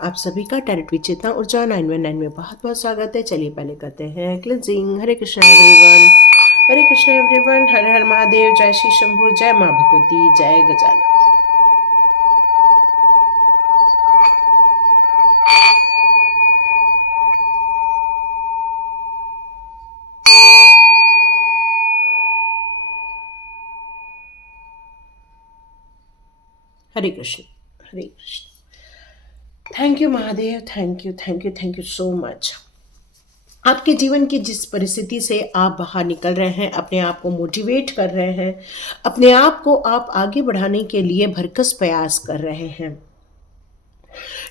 आप सभी का टैरेट विचेतना ऊर्जा 919 में बहुत बहुत स्वागत है। चलिए पहले करते हैं cleansing. Hare Krishna everyone, Hare Krishna everyone, Har Har Mahadev, जय श्री शंभू, जय माँ भगवती, जय Gajanan. Hare Krishna, Hare Krishna. Thank you Mahadev, thank you, thank you, thank you so much. आपके जीवन की जिस परिस्थिति से आप बाहर निकल रहे हैं, अपने आप को मोटिवेट कर रहे हैं, अपने आप को आप आगे बढ़ाने के लिए भरकस प्रयास कर रहे हैं,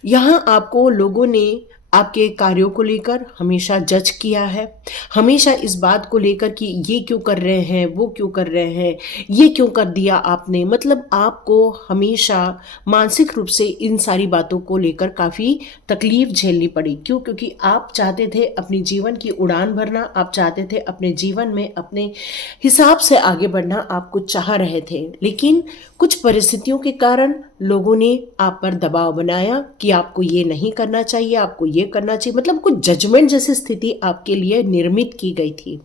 यहाँ आपको लोगों ने आपके कार्यों को लेकर हमेशा जज किया है, हमेशा इस बात को लेकर कि ये क्यों कर रहे हैं, वो क्यों कर रहे हैं, ये क्यों कर दिया आपने। मतलब आपको हमेशा मानसिक रूप से इन सारी बातों को लेकर काफ़ी तकलीफ झेलनी पड़ी। क्यों? क्योंकि आप चाहते थे अपने जीवन की उड़ान भरना, आप चाहते थे अपने जीवन में अपने हिसाब से आगे बढ़ना, आप कुछ चाह रहे थे, लेकिन कुछ परिस्थितियों के कारण लोगों ने आप पर दबाव बनाया कि आपको ये नहीं करना चाहिए, आपको ये करना चाहिए। मतलब कुछ जजमेंट जैसी स्थिति आपके लिए निर्मित की गई थी।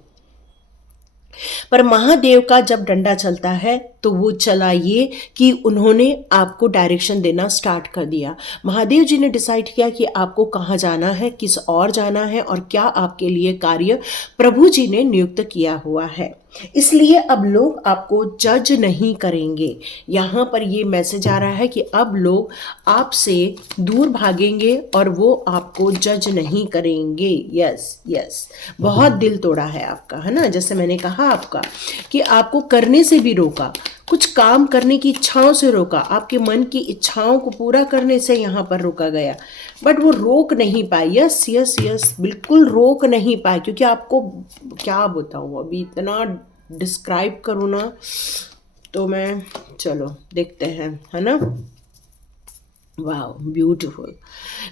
पर महादेव का जब डंडा चलता है तो वो चला ये कि उन्होंने आपको डायरेक्शन देना स्टार्ट कर दिया। महादेव जी ने डिसाइड किया कि आपको कहाँ जाना है, किस और जाना है और क्या आपके लिए कार्य प्रभु जी ने नियुक्त किया हुआ है। इसलिए अब लोग आपको जज नहीं करेंगे। यहाँ पर ये मैसेज आ रहा है कि अब लोग आपसे दूर भागेंगे और वो आपको जज नहीं करेंगे। यस यस, बहुत दिल तोड़ा है आपका, है ना। जैसे मैंने कहा आपका कि आपको करने से भी रोका, कुछ काम करने की इच्छाओं से रोका, आपके मन की इच्छाओं को पूरा करने से यहाँ पर रोका गया, बट वो रोक नहीं पाए। यस यस यस, बिल्कुल रोक नहीं पाए। क्योंकि आपको क्या बताऊँ, अभी इतना डिस्क्राइब करूँ ना तो मैं, चलो देखते हैं, है ना। वाह ब्यूटीफुल।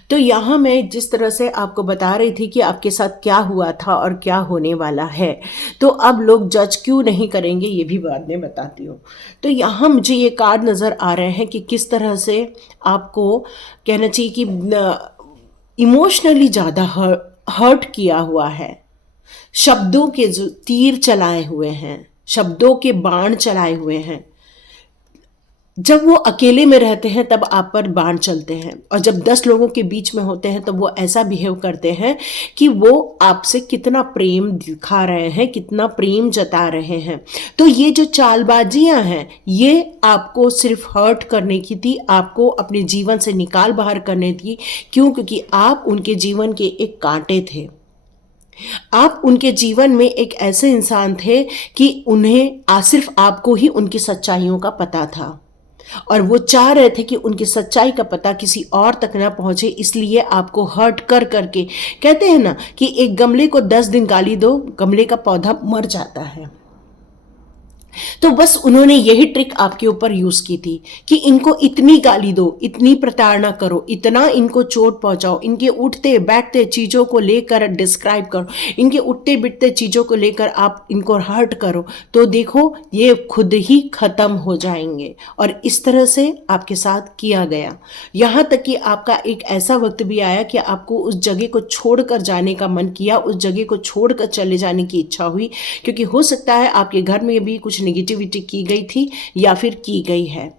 तो यहाँ मैं जिस तरह से आपको बता रही थी कि आपके साथ क्या हुआ था और क्या होने वाला है, तो अब लोग जज क्यों नहीं करेंगे ये भी बाद में बताती हूँ। तो यहाँ मुझे ये कार्ड नज़र आ रहे हैं कि किस तरह से आपको कहना चाहिए कि इमोशनली ज़्यादा हर्ट किया हुआ है। शब्दों के जो तीर चलाए हुए हैं, शब्दों के बाण चलाए हुए हैं। जब वो अकेले में रहते हैं तब आप पर बाण चलते हैं, और जब 10 लोगों के बीच में होते हैं तब वो ऐसा बिहेव करते हैं कि वो आपसे कितना प्रेम दिखा रहे हैं, कितना प्रेम जता रहे हैं। तो ये जो चालबाजियां हैं ये आपको सिर्फ हर्ट करने की थी, आपको अपने जीवन से निकाल बाहर करने थी। क्यों? क्योंकि आप उनके जीवन के एक कांटे थे। आप उनके जीवन में एक ऐसे इंसान थे कि उन्हें सिर्फ आपको ही उनकी सच्चाइयों का पता था, और वो चाह रहे थे कि उनकी सच्चाई का पता किसी और तक ना पहुंचे, इसलिए आपको हर्ट कर करके। कहते हैं ना कि एक गमले को 10 दिन गाली दो, गमले का पौधा मर जाता है। तो बस उन्होंने यही ट्रिक आपके ऊपर यूज की थी कि इनको इतनी गाली दो, इतनी प्रताड़ना करो, इतना इनको चोट पहुंचाओ, इनके उठते बैठते चीजों को लेकर डिस्क्राइब करो, इनके उठते बैठते चीजों को लेकर आप इनको हर्ट करो, तो देखो ये खुद ही खत्म हो जाएंगे। और इस तरह से आपके साथ किया गया। यहाँ तक कि आपका एक ऐसा वक्त भी आया कि आपको उस जगह को छोड़कर जाने का मन किया, उस जगह को छोड़कर चले जाने की इच्छा हुई, क्योंकि हो सकता है आपके घर में भी कुछ नेगेटिविटी की गई थी या फिर की गई है।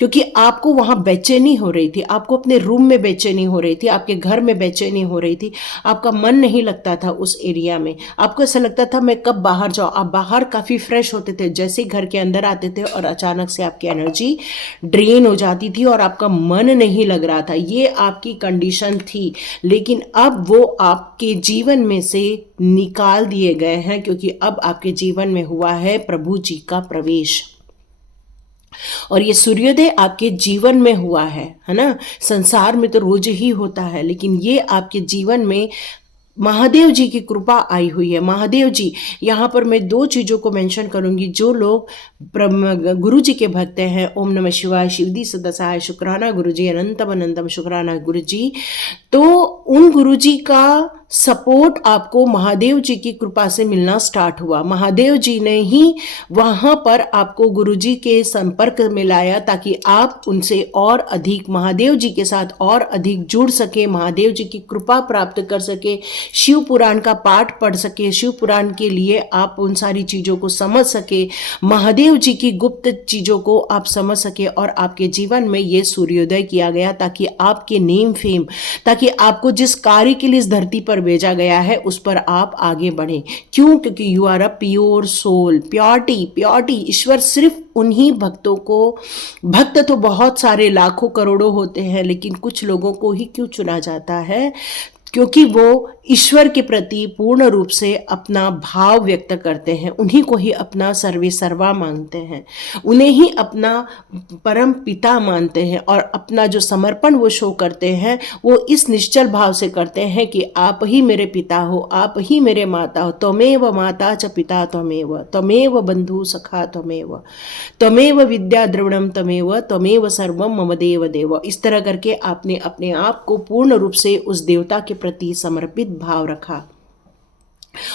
क्योंकि आपको वहां बेचैनी हो रही थी, आपको अपने रूम में बेचैनी हो रही थी, आपके घर में बेचैनी हो रही थी, आपका मन नहीं लगता था उस एरिया में। आपको ऐसा लगता था मैं कब बाहर जाऊं। आप बाहर काफ़ी फ्रेश होते थे, जैसे ही घर के अंदर आते थे और अचानक से आपकी एनर्जी ड्रेन हो जाती थी और आपका मन नहीं लग रहा था। ये आपकी कंडीशन थी, लेकिन अब वो आपके जीवन में से निकाल दिए गए हैं, क्योंकि अब आपके जीवन में हुआ है प्रभु जी का प्रवेश। और ये सूर्योदय आपके जीवन में हुआ है ना। संसार में तो रोज ही होता है, लेकिन ये आपके जीवन में महादेव जी की कृपा आई हुई है। महादेव जी, यहाँ पर मैं 2 चीज़ों को मेंशन करूंगी। जो लोग गुरु जी के भक्त हैं, ओम नमः शिवाय, शिवदी सदसाय, शुक्राना गुरु जी, अनंतम अनंतम शुक्राना गुरु जी, तो उन गुरु जी का सपोर्ट आपको महादेव जी की कृपा से मिलना स्टार्ट हुआ। महादेव जी ने ही वहाँ पर आपको गुरुजी के संपर्क में लाया ताकि आप उनसे और अधिक महादेव जी के साथ और अधिक जुड़ सके, महादेव जी की कृपा प्राप्त कर सके, शिव पुराण का पाठ पढ़ सके, शिव पुराण के लिए आप उन सारी चीज़ों को समझ सके, महादेव जी की गुप्त चीज़ों को आप समझ सके और आपके जीवन में ये सूर्योदय किया गया ताकि आपके नेम फेम, ताकि आपको जिस कार्य के लिए इस धरती पर भेजा गया है उस पर आप आगे बढ़ें। क्यों? क्योंकि you are a pure soul. Purity, purity ईश्वर सिर्फ उन्हीं भक्तों को, भक्त तो बहुत सारे लाखों करोड़ों होते हैं, लेकिन कुछ लोगों को ही क्यों चुना जाता है? क्योंकि वो ईश्वर के प्रति पूर्ण रूप से अपना भाव व्यक्त करते हैं, उन्हीं को ही अपना सर्वे सर्वा मानते हैं, उन्हें ही अपना परम पिता मानते हैं और अपना जो समर्पण वो शो करते हैं वो इस निश्चल भाव से करते हैं कि आप ही मेरे पिता हो, आप ही मेरे माता हो, त्वमेव माता च पिता त्वमेव, त्वमेव बंधु सखा त्वमेव, त्वमेव विद्या द्रविणम त्वमेव, त्वमेव सर्वम मम देव देव। इस तरह करके आपने अपने आप को पूर्ण रूप से उस देवता के प्रति समर्पित भाव रखा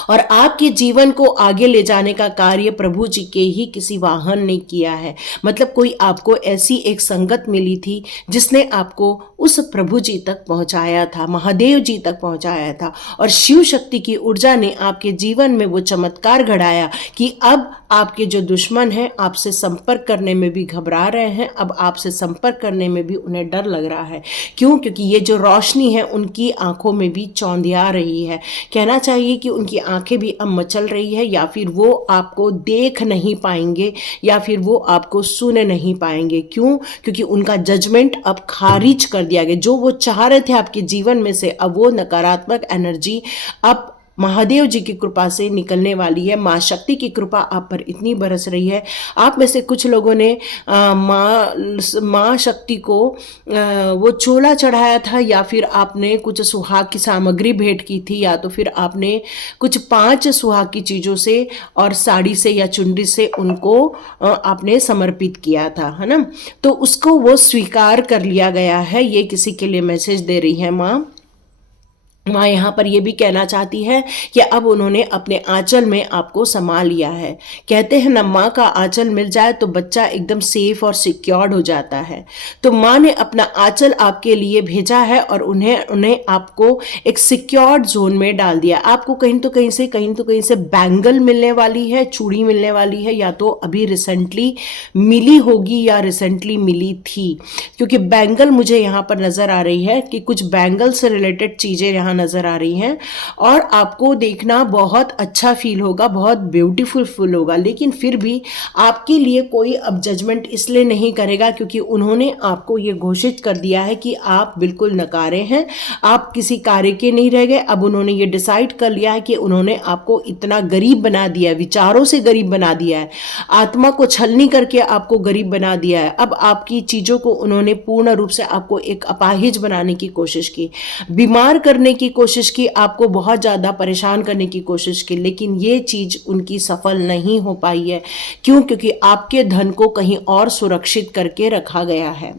और आपके जीवन को आगे ले जाने का कार्य प्रभु जी के ही किसी वाहन ने किया है। मतलब कोई आपको ऐसी एक संगत मिली थी जिसने आपको उस प्रभु जी तक पहुंचाया था, महादेव जी तक पहुंचाया था और शिव शक्ति की ऊर्जा ने आपके जीवन में वो चमत्कार घड़ाया कि अब आपके जो दुश्मन हैं आपसे संपर्क करने में भी घबरा रहे हैं, अब आपसे संपर्क करने में भी उन्हें डर लग रहा है। क्यों? क्योंकि ये जो रोशनी है उनकी आंखों में भी चौंधिया रही है। कहना चाहिए कि उनकी आंखें भी अब मचल रही है, या फिर वो आपको देख नहीं पाएंगे या फिर वो आपको सुन नहीं पाएंगे। क्यों? क्योंकि उनका जजमेंट अब खारिज कर दिया गया। जो वो चाह रहे थे आपके जीवन में से, अब वो नकारात्मक एनर्जी अब महादेव जी की कृपा से निकलने वाली है। माँ शक्ति की कृपा आप पर इतनी बरस रही है। आप में से कुछ लोगों ने माँ शक्ति को वो चोला चढ़ाया था, या फिर आपने कुछ सुहाग की सामग्री भेंट की थी, या तो फिर आपने कुछ 5 सुहाग की चीज़ों से और साड़ी से या चुनरी से उनको आपने समर्पित किया था, है ना। तो उसको वो स्वीकार कर लिया गया है। ये किसी के लिए मैसेज दे रही है माँ। माँ यहाँ पर ये भी कहना चाहती है कि अब उन्होंने अपने आंचल में आपको समा लिया है। कहते हैं ना, माँ का आंचल मिल जाए तो बच्चा एकदम सेफ और सिक्योर्ड हो जाता है। तो माँ ने अपना आंचल आपके लिए भेजा है और उन्हें आपको एक सिक्योर्ड जोन में डाल दिया। आपको कहीं तो कहीं से बैंगल मिलने वाली है, चूड़ी मिलने वाली है, या तो अभी रिसेंटली मिली होगी या रिसेंटली मिली थी, क्योंकि बैंगल मुझे यहाँ पर नज़र आ रही है कि कुछ बैंगल से रिलेटेड चीज़ें यहाँ नज़र आ रही हैं और आपको देखना बहुत अच्छा फील होगा, बहुत ब्यूटीफुल फील होगा। लेकिन फिर भी आपके लिए कोई अब जजमेंट इसलिए नहीं करेगा क्योंकि उन्होंने आपको ये घोषित कर दिया है कि आप बिल्कुल नकारे हैं, आप किसी कार्य के नहीं रह गए। अब उन्होंने ये डिसाइड कर लिया है कि उन्होंने आपको इतना गरीब बना दिया है, विचारों से गरीब बना दिया है, आत्मा को छलनी करके आपको गरीब बना दिया है। अब आपकी चीज़ों को उन्होंने पूर्ण रूप से आपको एक अपाहिज बनाने की कोशिश की, बीमार करने की कोशिश की, आपको बहुत ज़्यादा परेशान करने की कोशिश की, लेकिन ये चीज़ उनकी सफल नहीं हो पाई है। क्यों? क्योंकि आपके धन को कहीं और सुरक्षित करके रखा गया है,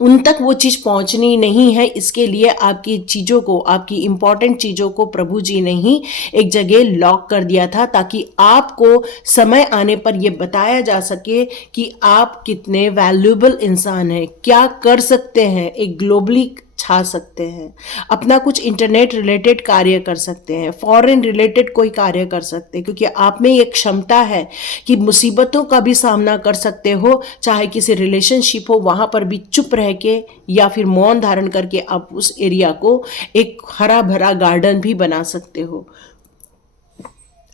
उन तक वो चीज़ पहुंचनी नहीं है। इसके लिए आपकी चीज़ों को, आपकी इंपॉर्टेंट चीज़ों को प्रभु जी ने ही एक जगह लॉक कर दिया था ताकि आपको समय आने पर यह बताया जा सके कि आप कितने वैल्यूएबल इंसान हैं, क्या कर सकते हैं, एक ग्लोबली छा सकते हैं, अपना कुछ इंटरनेट रिलेटेड कार्य कर सकते हैं, फॉरेन रिलेटेड कोई कार्य कर सकते हैं, क्योंकि आप में एक क्षमता है कि मुसीबतों का भी सामना कर सकते हो। चाहे किसी रिलेशनशिप हो, वहाँ पर भी चुप रह के या फिर मौन धारण करके आप उस एरिया को एक हरा भरा गार्डन भी बना सकते हो।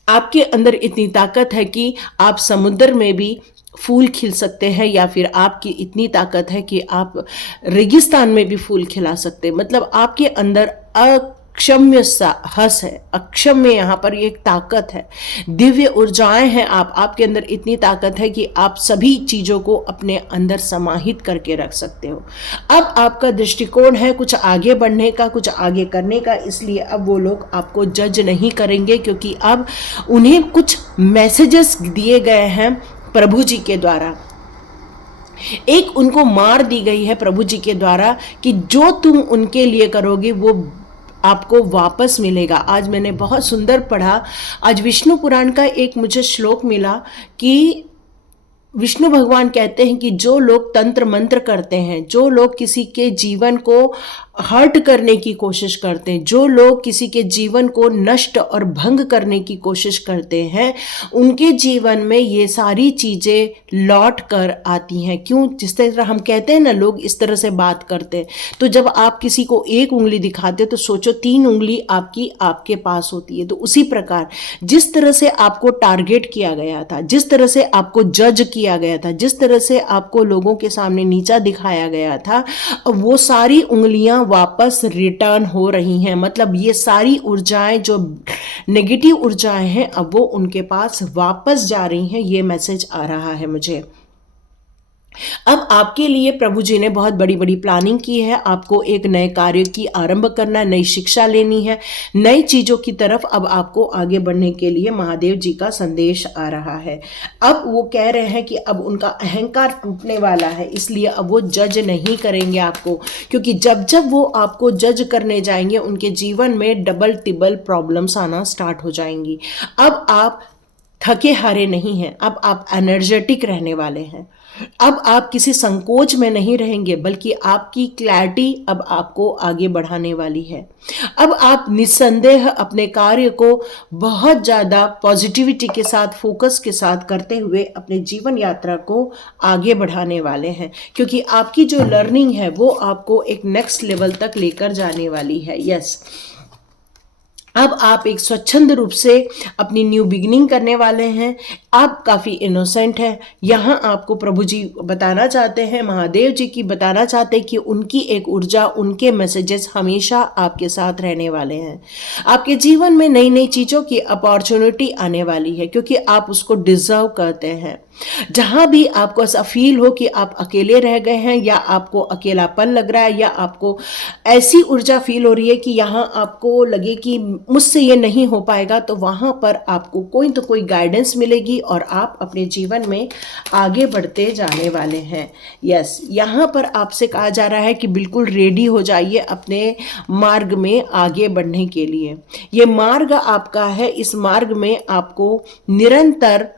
आपके अंदर इतनी ताकत है कि आप समुद्र में भी फूल खिल सकते हैं, या फिर आपकी इतनी ताकत है कि आप रेगिस्तान में भी फूल खिला सकते हैं। मतलब आपके अंदर अक्षम्य साहस है, अक्षम्य यहाँ पर एक ताकत है, दिव्य ऊर्जाएं हैं। आपके अंदर इतनी ताकत है कि आप सभी चीज़ों को अपने अंदर समाहित करके रख सकते हो। अब आपका दृष्टिकोण है कुछ आगे बढ़ने का, कुछ आगे करने का, इसलिए अब वो लोग आपको जज नहीं करेंगे क्योंकि अब उन्हें कुछ मैसेजेस दिए गए हैं प्रभु जी के द्वारा। एक उनको मार दी गई है प्रभु जी के द्वारा कि जो तुम उनके लिए करोगे वो आपको वापस मिलेगा। आज मैंने बहुत सुंदर पढ़ा, आज विष्णु पुराण का एक मुझे श्लोक मिला कि विष्णु भगवान कहते हैं कि जो लोग तंत्र मंत्र करते हैं, जो लोग किसी के जीवन को हर्ट करने की कोशिश करते हैं, जो लोग किसी के जीवन को नष्ट और भंग करने की कोशिश करते हैं, उनके जीवन में ये सारी चीज़ें लौट कर आती हैं। क्यों? जिस तरह हम कहते हैं ना, लोग इस तरह से बात करते हैं, तो जब आप किसी को एक उंगली दिखाते हो तो सोचो 3 उंगली आपके पास होती है। तो उसी प्रकार जिस तरह से आपको टारगेट किया गया था, जिस तरह से आपको जज किया गया था, जिस तरह से आपको लोगों के सामने नीचा दिखाया गया था, वो सारी उंगलियां वापस रिटर्न हो रही हैं। मतलब ये सारी ऊर्जाएं जो नेगेटिव ऊर्जाएं हैं, अब वो उनके पास वापस जा रही हैं। ये मैसेज आ रहा है मुझे। अब आपके लिए प्रभु जी ने बहुत बड़ी बड़ी प्लानिंग की है। आपको एक नए कार्य की आरंभ करना है, नई शिक्षा लेनी है, नई चीज़ों की तरफ अब आपको आगे बढ़ने के लिए महादेव जी का संदेश आ रहा है। अब वो कह रहे हैं कि अब उनका अहंकार टूटने वाला है, इसलिए अब वो जज नहीं करेंगे आपको, क्योंकि जब जब वो आपको जज करने जाएंगे उनके जीवन में डबल टिबल प्रॉब्लम्स आना स्टार्ट हो जाएंगी। अब आप थके हारे नहीं हैं, अब आप एनर्जेटिक रहने वाले हैं। अब आप किसी संकोच में नहीं रहेंगे, बल्कि आपकी क्लैरिटी अब आपको आगे बढ़ाने वाली है। अब आप निस्संदेह अपने कार्य को बहुत ज़्यादा पॉजिटिविटी के साथ, फोकस के साथ करते हुए अपने जीवन यात्रा को आगे बढ़ाने वाले हैं, क्योंकि आपकी जो लर्निंग है वो आपको एक नेक्स्ट लेवल तक लेकर जाने वाली है। यस, अब आप एक स्वच्छंद रूप से अपनी न्यू बिगिनिंग करने वाले हैं। आप काफ़ी इनोसेंट हैं। यहाँ आपको प्रभु जी बताना चाहते हैं, महादेव जी की बताना चाहते हैं कि उनकी एक ऊर्जा, उनके मैसेजेस हमेशा आपके साथ रहने वाले हैं। आपके जीवन में नई नई चीज़ों की अपॉर्चुनिटी आने वाली है, क्योंकि आप उसको डिजर्व करते हैं। जहाँ भी आपको ऐसा फील हो कि आप अकेले रह गए हैं, या आपको अकेलापन लग रहा है, या आपको ऐसी ऊर्जा फील हो रही है कि यहाँ आपको लगे कि मुझसे ये नहीं हो पाएगा, तो वहाँ पर आपको कोई तो कोई गाइडेंस मिलेगी और आप अपने जीवन में आगे बढ़ते जाने वाले हैं। यस, यहाँ पर आपसे कहा जा रहा है कि बिल्कुल रेडी हो जाइए अपने मार्ग में आगे बढ़ने के लिए। ये मार्ग आपका है, इस मार्ग में आपको निरंतर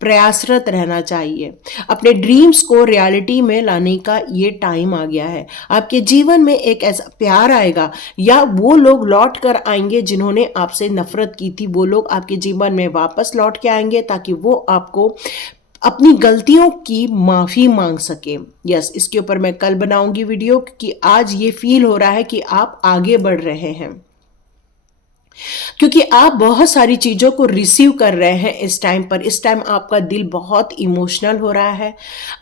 प्रयासरत रहना चाहिए। अपने ड्रीम्स को रियलिटी में लाने का ये टाइम आ गया है। आपके जीवन में एक ऐसा प्यार आएगा, या वो लोग लौट कर आएंगे जिन्होंने आपसे नफरत की थी, वो लोग आपके जीवन में वापस लौट के आएंगे, ताकि वो आपको अपनी गलतियों की माफ़ी मांग सके। यस, इसके ऊपर मैं कल बनाऊंगी वीडियो, क्योंकि आज ये फील हो रहा है कि आप आगे बढ़ रहे हैं, क्योंकि आप बहुत सारी चीज़ों को रिसीव कर रहे हैं इस टाइम पर। इस टाइम आपका दिल बहुत इमोशनल हो रहा है।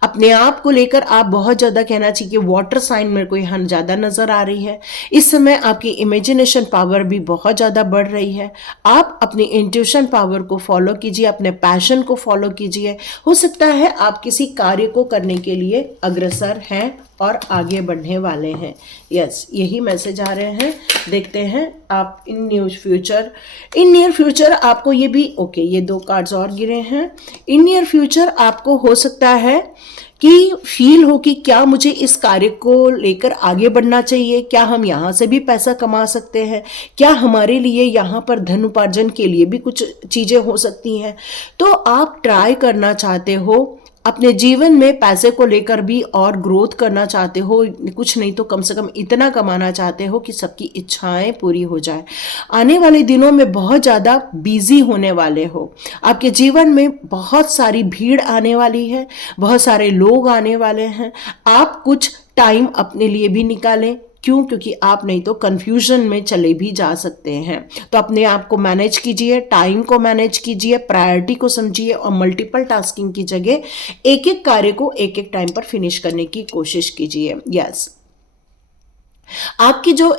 अपने आप को लेकर आप बहुत ज़्यादा, कहना चाहिए, वाटर साइन मेरे को यहाँ ज़्यादा नज़र आ रही है। इस समय आपकी इमेजिनेशन पावर भी बहुत ज़्यादा बढ़ रही है। आप अपनी इंट्यूशन पावर को फॉलो कीजिए, अपने पैशन को फॉलो कीजिए। हो सकता है आप किसी कार्य को करने के लिए अग्रसर हैं और आगे बढ़ने वाले हैं। यस, यही मैसेज आ रहे हैं। देखते हैं आप इन नियर फ्यूचर आपको ये भी ओके, ये 2 कार्ड्स और गिरे हैं। इन नियर फ्यूचर आपको हो सकता है कि फील हो कि क्या मुझे इस कार्य को लेकर आगे बढ़ना चाहिए, क्या हम यहाँ से भी पैसा कमा सकते हैं, क्या हमारे लिए यहाँ पर धन उपार्जन के लिए भी कुछ चीज़ें हो सकती हैं। तो आप ट्राई करना चाहते हो, अपने जीवन में पैसे को लेकर भी और ग्रोथ करना चाहते हो, कुछ नहीं तो कम से कम इतना कमाना चाहते हो कि सबकी इच्छाएं पूरी हो जाए। आने वाले दिनों में बहुत ज़्यादा बिजी होने वाले हो। आपके जीवन में बहुत सारी भीड़ आने वाली है, बहुत सारे लोग आने वाले हैं। आप कुछ टाइम अपने लिए भी निकालें। क्यों? क्योंकि आप नहीं तो कंफ्यूजन में चले भी जा सकते हैं। तो अपने आप को मैनेज कीजिए, टाइम को मैनेज कीजिए, प्रायोरिटी को समझिए, और मल्टीपल टास्किंग की जगह एक एक कार्य को एक एक टाइम पर फिनिश करने की कोशिश कीजिए। यस, आपकी जो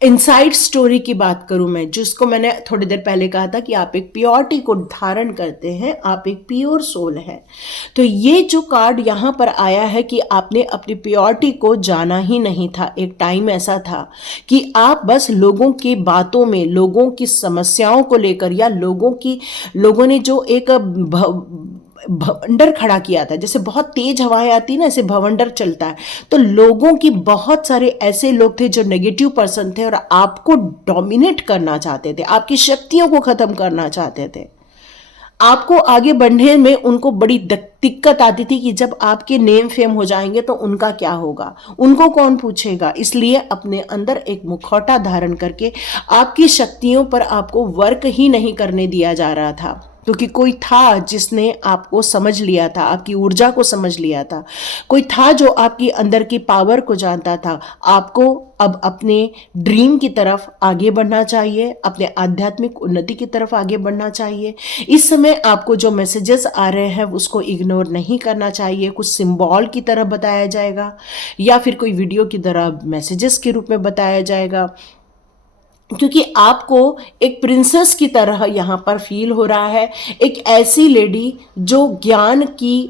इनसाइड स्टोरी की बात करूं मैं, जिसको मैंने थोड़ी देर पहले कहा था कि आप एक प्योरिटी को धारण करते हैं, आप एक प्योर सोल है। तो ये जो कार्ड यहाँ पर आया है कि आपने अपनी प्योरिटी को जाना ही नहीं था। एक टाइम ऐसा था कि आप बस लोगों की बातों में, लोगों की समस्याओं को लेकर, या लोगों ने जो भवंडर खड़ा किया था। जैसे बहुत तेज हवाएं आती ना, ऐसे भवंडर चलता है। तो लोगों की, बहुत सारे ऐसे लोग थे जो नेगेटिव पर्सन थे और आपको डोमिनेट करना चाहते थे, आपकी शक्तियों को खत्म करना चाहते थे। आपको आगे बढ़ने में उनको बड़ी दिक्कत आती थी कि जब आपके नेम फेम हो जाएंगे तो उनका क्या होगा, उनको कौन पूछेगा। इसलिए अपने अंदर एक मुखौटा धारण करके आपकी शक्तियों पर आपको वर्क ही नहीं करने दिया जा रहा था, क्योंकि कोई था जिसने आपको समझ लिया था, आपकी ऊर्जा को समझ लिया था। कोई था जो आपकी अंदर की पावर को जानता था। आपको अब अपने ड्रीम की तरफ आगे बढ़ना चाहिए, अपने आध्यात्मिक उन्नति की तरफ आगे बढ़ना चाहिए। इस समय आपको जो मैसेजेस आ रहे हैं उसको इग्नोर नहीं करना चाहिए। कुछ सिंबल की तरह बताया जाएगा या फिर कोई वीडियो की तरह मैसेजेस के रूप में बताया जाएगा, क्योंकि आपको एक प्रिंसेस की तरह यहाँ पर फील हो रहा है। एक ऐसी लेडी जो ज्ञान की,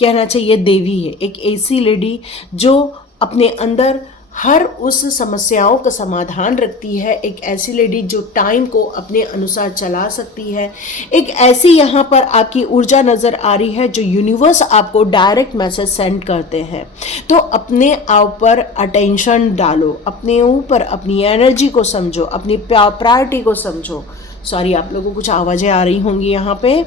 कहना चाहिए देवी है, एक ऐसी लेडी जो अपने अंदर हर उस समस्याओं का समाधान रखती है, एक ऐसी लेडी जो टाइम को अपने अनुसार चला सकती है। एक ऐसी यहाँ पर आपकी ऊर्जा नज़र आ रही है जो यूनिवर्स आपको डायरेक्ट मैसेज सेंड करते हैं। तो अपने आप पर अटेंशन डालो, अपने ऊपर अपनी एनर्जी को समझो, अपनी प्रायोरिटी को समझो। सॉरी, आप लोगों को कुछ आवाज़ें आ रही होंगी यहाँ पे।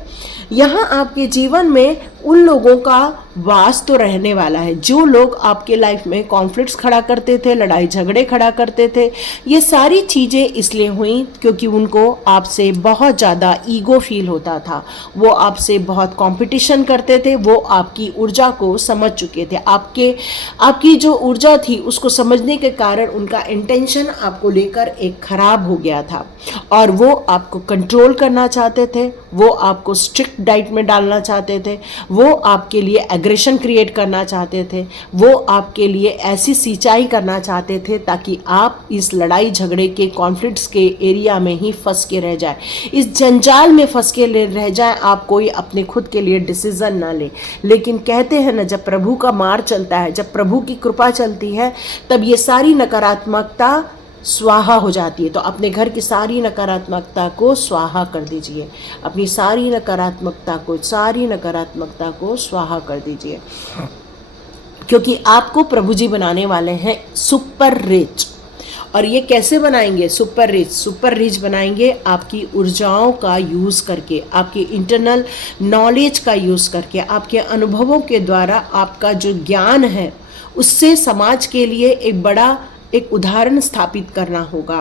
यहाँ आपके जीवन में उन लोगों का वास तो रहने वाला है जो लोग आपके लाइफ में कॉन्फ्लिक्ट्स खड़ा करते थे, लड़ाई झगड़े खड़ा करते थे। ये सारी चीज़ें इसलिए हुई क्योंकि उनको आपसे बहुत ज़्यादा ईगो फील होता था, वो आपसे बहुत कंपटीशन करते थे, वो आपकी ऊर्जा को समझ चुके थे। आपकी जो ऊर्जा थी उसको समझने के कारण उनका इंटेंशन आपको लेकर एक खराब हो गया था और वो आपको कंट्रोल करना चाहते थे, वो आपको स्ट्रिक्ट डाइट में डालना चाहते थे, वो आपके लिए एग्रेशन क्रिएट करना चाहते थे, वो आपके लिए ऐसी सिंचाई करना चाहते थे ताकि आप इस लड़ाई झगड़े के कॉन्फ्लिक्ट्स के एरिया में ही फंस के रह जाए, इस जंजाल में फंस के रह जाए, आप कोई अपने खुद के लिए डिसीजन ना ले। लेकिन कहते हैं ना, जब प्रभु का मार चलता है, जब प्रभु की कृपा चलती है, तब ये सारी नकारात्मकता स्वाहा हो जाती है। तो अपने घर की सारी नकारात्मकता को स्वाहा कर दीजिए, अपनी सारी नकारात्मकता को स्वाहा कर दीजिए, क्योंकि आपको प्रभु जी बनाने वाले हैं सुपर रिच। और ये कैसे बनाएंगे सुपर रिच बनाएंगे? आपकी ऊर्जाओं का यूज़ करके, आपके इंटरनल नॉलेज का यूज़ करके, आपके अनुभवों के द्वारा, आपका जो ज्ञान है उससे समाज के लिए एक उदाहरण स्थापित करना होगा।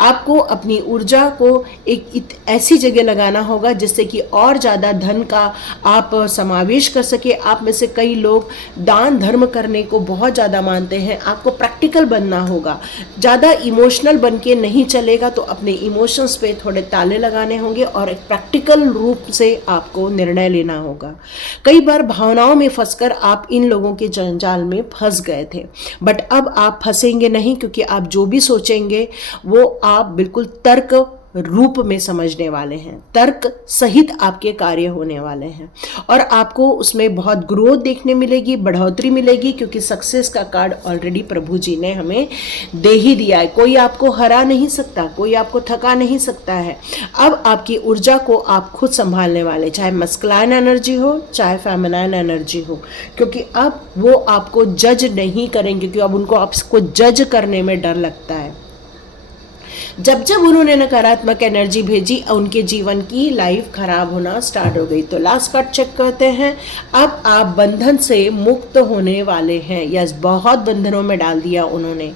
आपको अपनी ऊर्जा को एक ऐसी जगह लगाना होगा जिससे कि और ज़्यादा धन का आप समावेश कर सके। आप में से कई लोग दान धर्म करने को बहुत ज़्यादा मानते हैं। आपको प्रैक्टिकल बनना होगा, ज़्यादा इमोशनल बन के नहीं चलेगा। तो अपने इमोशंस पे थोड़े ताले लगाने होंगे और एक प्रैक्टिकल रूप से आपको निर्णय लेना होगा। कई बार भावनाओं में फंसकर आप इन लोगों के जंजाल में फंस गए थे, बट अब आप फंसेंगे नहीं, क्योंकि आप जो भी सोचेंगे वो आप बिल्कुल तर्क रूप में समझने वाले हैं, तर्क सहित आपके कार्य होने वाले हैं और आपको उसमें बहुत ग्रोथ देखने मिलेगी, बढ़ोतरी मिलेगी, क्योंकि सक्सेस का कार्ड ऑलरेडी प्रभु जी ने हमें दे ही दिया है। कोई आपको हरा नहीं सकता, कोई आपको थका नहीं सकता है। अब आपकी ऊर्जा को आप खुद संभालने वाले, चाहे मस्कुलाइन एनर्जी हो चाहे फेमिनाइन एनर्जी हो, क्योंकि अब वो आपको जज नहीं करेंगे, क्योंकि अब उनको आपको जज करने में डर लगता है। जब उन्होंने नकारात्मक एनर्जी भेजी, उनके जीवन की लाइफ खराब होना स्टार्ट हो गई। तो लास्ट कार्ड चेक करते हैं। अब आप बंधन से मुक्त होने वाले हैं। यस, बहुत बंधनों में डाल दिया उन्होंने।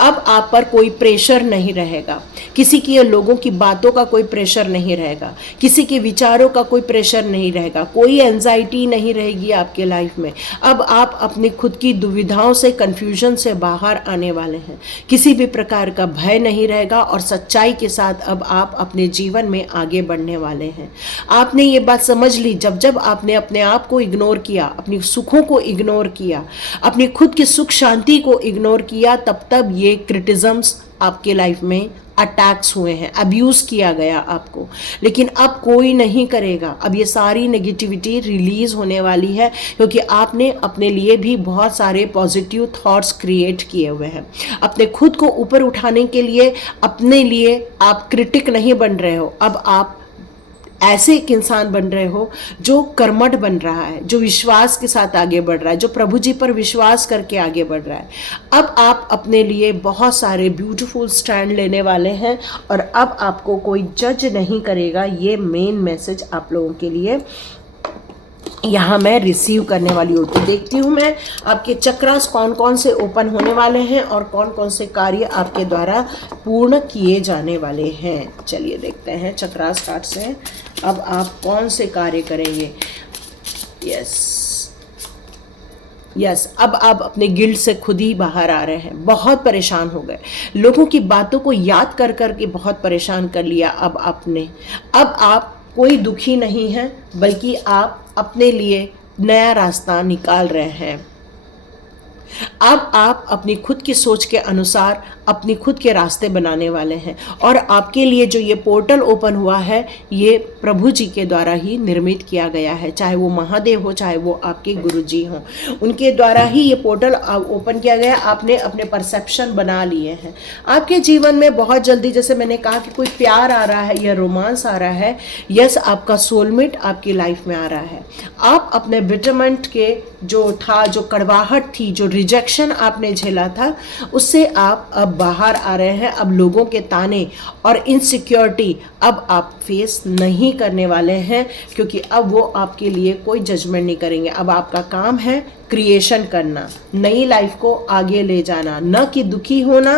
अब आप पर कोई प्रेशर नहीं रहेगा, किसी की लोगों की बातों का कोई प्रेशर नहीं रहेगा, किसी के विचारों का कोई प्रेशर नहीं रहेगा, कोई एंजाइटी नहीं रहेगी आपके लाइफ में। अब आप अपनी खुद की दुविधाओं से, कंफ्यूजन से बाहर आने वाले हैं। किसी भी प्रकार का भय नहीं रहेगा और सच्चाई के साथ अब आप अपने जीवन में आगे बढ़ने वाले हैं। आपने ये बात समझ ली, जब आपने अपने आप को इग्नोर किया, अपनी सुखों को इग्नोर किया, अपनी खुद की सुख शांति को इग्नोर किया, तब ये क्रिटिसिज्म्स आपके लाइफ में अटैक्स हुए हैं, अब्यूज़ किया गया आपको। लेकिन अब कोई नहीं करेगा। अब ये सारी नेगेटिविटी रिलीज होने वाली है, क्योंकि आपने अपने लिए भी बहुत सारे पॉजिटिव थॉट्स क्रिएट किए हुए हैं। अपने खुद को ऊपर उठाने के लिए अपने लिए आप क्रिटिक नहीं बन रहे हो। अब आप ऐसे एक इंसान बन रहे हो जो कर्मठ बन रहा है, जो विश्वास के साथ आगे बढ़ रहा है, जो प्रभु जी पर विश्वास करके आगे बढ़ रहा है। अब आप अपने लिए बहुत सारे ब्यूटीफुल स्टैंड लेने वाले हैं और अब आपको कोई जज नहीं करेगा। ये मेन मैसेज आप लोगों के लिए यहाँ मैं रिसीव करने वाली हूँ। तो देखती हूँ मैं आपके चक्रास कौन कौन से ओपन होने वाले हैं और कौन कौन से कार्य आपके द्वारा पूर्ण किए जाने वाले हैं। चलिए देखते हैं चक्रास कार्ड से अब आप कौन से कार्य करेंगे। यस अब आप अपने गिल्ट से खुद ही बाहर आ रहे हैं। बहुत परेशान हो गए, लोगों की बातों को याद कर कर के बहुत परेशान कर लिया। अब आप कोई दुखी नहीं है, बल्कि आप अपने लिए नया रास्ता निकाल रहे हैं। अब आप अपनी खुद की सोच के अनुसार अपनी खुद के रास्ते बनाने वाले हैं और आपके लिए जो ये पोर्टल ओपन हुआ है ये प्रभु जी के द्वारा ही निर्मित किया गया है। चाहे वो महादेव हो, चाहे वो आपके गुरु जी हों, उनके द्वारा ही ये पोर्टल ओपन किया गया। आपने अपने परसेप्शन बना लिए हैं। आपके जीवन में बहुत जल्दी, जैसे मैंने कहा कि कोई प्यार आ रहा है या रोमांस आ रहा है। यस, आपका सोलमेट आपकी लाइफ में आ रहा है। आप अपने बिटरमेंट के जो था, जो कड़वाहट थी, जो रिजेक्शन आपने झेला था, उससे आप अब बाहर आ रहे हैं। अब लोगों के ताने और इनसिक्योरिटी अब आप फेस नहीं करने वाले हैं, क्योंकि अब वो आपके लिए कोई जजमेंट नहीं करेंगे। अब आपका काम है क्रिएशन करना, नई लाइफ को आगे ले जाना, न कि दुखी होना,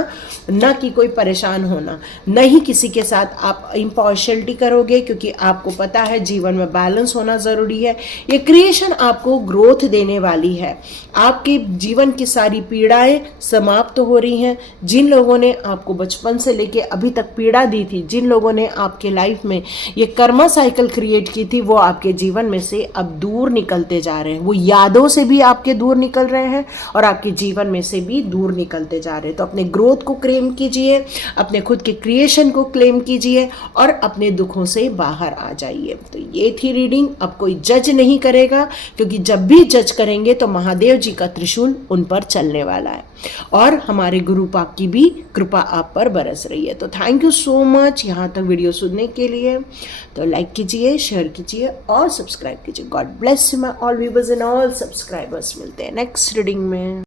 न कि कोई परेशान होना, न ही किसी के साथ आप इम्पार्शियलिटी करोगे, क्योंकि आपको पता है जीवन में बैलेंस होना ज़रूरी है। ये क्रिएशन आपको ग्रोथ देने वाली है। आपके जीवन की सारी पीड़ाएं समाप्त हो रही हैं। जिन लोगों ने आपको बचपन से लेके अभी तक पीड़ा दी थी, जिन लोगों ने आपके लाइफ में ये कर्मा साइकिल क्रिएट की थी, वो आपके जीवन में से अब दूर निकलते जा रहे हैं। वो यादों से भी आपके दूर निकल रहे हैं और आपके जीवन में से भी दूर निकलते जा रहे हैं। तो अपने ग्रोथ को क्लेम कीजिए, अपने खुद के क्रिएशन को क्लेम कीजिए और अपने दुखों से बाहर आ जाइए। तो ये थी रीडिंग। अब कोई जज नहीं करेगा, क्योंकि जब भी जज करेंगे तो महादेव जी का त्रिशूल उन पर चलने वाला है और हमारे गुरु पाक की भी कृपा आप पर बरस रही है। तो थैंक यू सो मच यहाँ तक वीडियो सुनने के लिए। तो लाइक कीजिए, शेयर कीजिए और सब्सक्राइब कीजिए। God bless you my all viewers and all subscribers. मिलते हैं नेक्स्ट रीडिंग में।